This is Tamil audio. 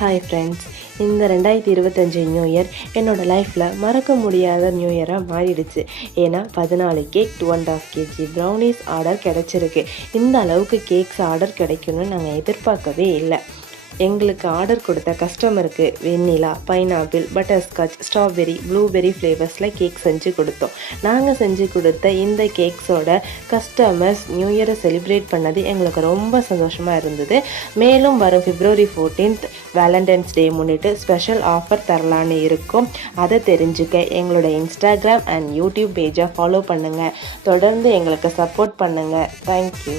ஹாய் ஃப்ரெண்ட்ஸ், இந்த 2025 நியூ இயர் என்னோடய லைஃப்பில் மறக்க முடியாத நியூ இயராக மாறிடுச்சு. ஏன்னா 14 கேக் 2.5 kg ப்ரௌனிஸ் ஆர்டர் கிடச்சிருக்கு. இந்த அளவுக்கு கேக்ஸ் ஆர்டர் கிடைக்கணும்னு நாங்கள் எதிர்பார்க்கவே இல்லை. எங்களுக்கு ஆர்டர் கொடுத்த கஸ்டமருக்கு vanilla, pineapple, butterscotch, strawberry, blueberry ஃப்ளேவர்ஸில் கேக் செஞ்சு கொடுத்தோம். நாங்கள் செஞ்சு கொடுத்த இந்த கேக்ஸோட கஸ்டமர்ஸ் நியூ இயரை செலிப்ரேட் பண்ணது எங்களுக்கு ரொம்ப சந்தோஷமாக இருந்தது. மேலும் வரும் February 14th வேலண்டைன்ஸ் டே முன்னிட்டு ஸ்பெஷல் ஆஃபர் தரலான்னு இருக்கும். அதை தெரிஞ்சுக்க எங்களோட இன்ஸ்டாகிராம் அண்ட் யூடியூப் பேஜை ஃபாலோ பண்ணுங்கள். தொடர்ந்து எங்களுக்கு சப்போர்ட் பண்ணுங்கள். தேங்க்யூ.